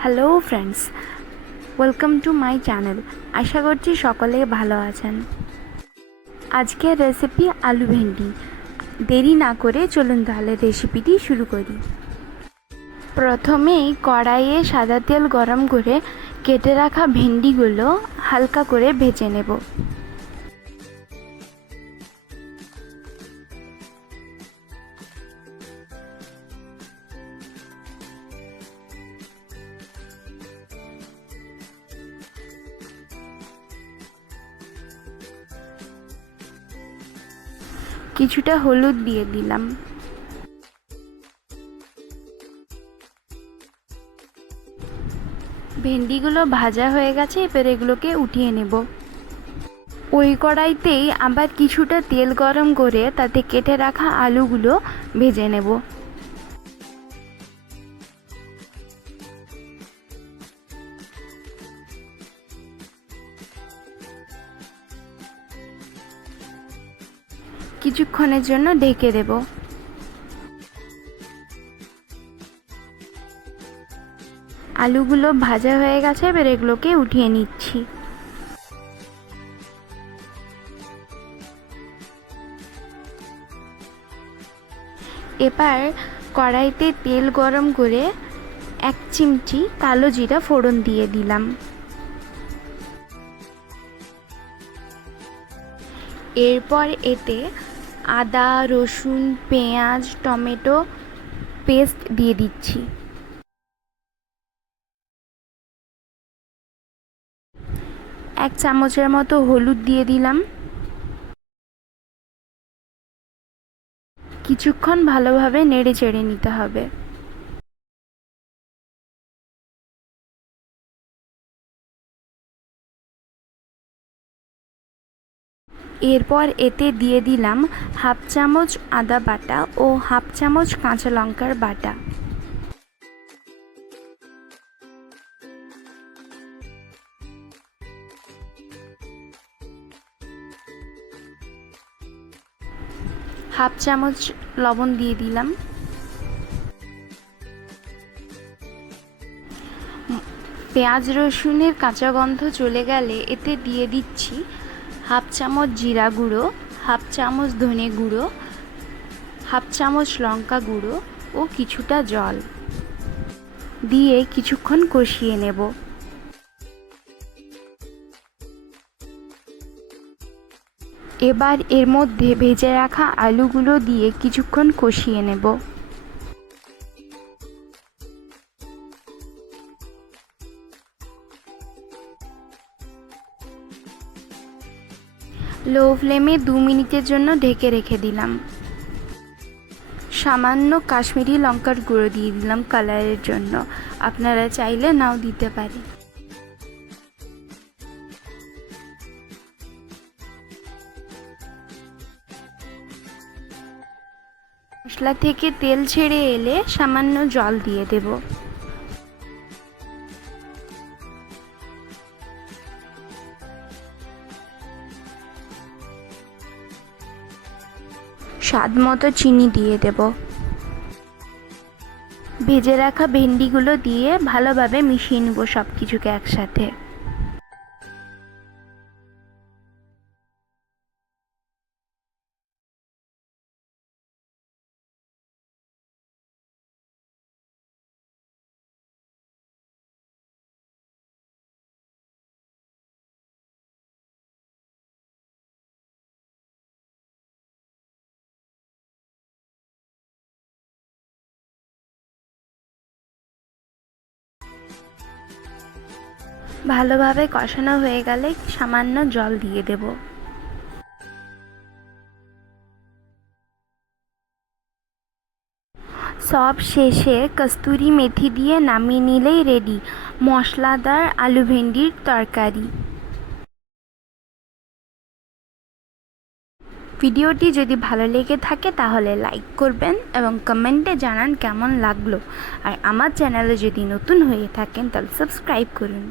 Hello friends, welcome to my channel. আশা করছি সকলে ভালো আছেন। আজকের রেসিপি আলু ভেন্ডি। দেরি না করে চলুন তাহলে রেসিপিটি শুরু করি। প্রথমেই কড়াইয়ে সাদা তেল গরম করে কেটে রাখা ভেন্ডিগুলো হালকা করে ভেজে নেব। কিছুটা হলুদ দিয়ে দিলাম। ভেন্ডিগুলো ভাজা হয়ে গেছে, এবার এগুলোকে উঠিয়ে নেব। ওই কড়াইতেই আবার কিছুটা তেল গরম করে তাতে কেটে রাখা আলুগুলো ভেজে নেব। কিছুক্ষণের জন্য ঢেকে দেব। আলুগুলো ভাজা হয়ে গেছে, এবার এগুলোকে উঠিয়ে নিচ্ছি। এবার কড়াইতে তেল গরম করে 1 চিমটি কালো জিরা ফোড়ন দিয়ে দিলাম। এরপর এতে আদা, রসুন, পেঁয়াজ, টমেটো পেস্ট দিয়ে দিচ্ছি। এক চামচের মতো হলুদ দিয়ে দিলাম। কিছুক্ষণ ভালোভাবে নেড়ে চেড়ে নিতে হবে। এরপর এতে দিয়ে দিলাম 1/2 চামচ আদা বাটা ও 1/2 চামচ কাঁচা লঙ্কার বাটা। হাফ চামচ লবণ দিয়ে দিলাম। পেঁয়াজ রসুনের কাঁচা গন্ধ চলে গেলে এতে দিয়ে দিচ্ছি 1/2 চামচ জিরা গুঁড়ো, 1/2 চামচ ধনে গুঁড়ো, 1/2 চামচ লঙ্কা গুঁড়ো ও কিছুটা জল দিয়ে কিছুক্ষণ কষিয়ে নেব। এবার এর মধ্যে ভেজে রাখা আলুগুলো দিয়ে কিছুক্ষণ কষিয়ে নেব। লো ফ্লেমে 2 মিনিটের জন্য ঢেকে রেখে দিলাম। সামান্য কাশ্মীরি লঙ্কার গুঁড়ো দিয়ে দিলাম কালারের জন্য, আপনারা চাইলে নাও দিতে পারেন। মশলা থেকে তেল ছেড়ে এলে সামান্য জল দিয়ে দেব। স্বাদ মতো চিনি দিয়ে দেব। ভেজে রাখা ভেন্ডিগুলো দিয়ে ভালোভাবে মিশিয়ে নেব সব কিছুকে একসাথে। ভালোভাবে কষানো হয়ে গেলে সামান্য জল দিয়ে দেব। সব শেষে কস্তুরি মেথি দিয়ে নামিয়ে নিলেই রেডি মশলাদার আলু ভেন্ডির তরকারি। ভিডিওটি যদি ভালো লেগে থাকে তাহলে লাইক করবেন এবং কমেন্টে জানান কেমন লাগলো। আর আমার চ্যানেলে যদি নতুন হয়ে থাকেন তাহলে সাবস্ক্রাইব করুন।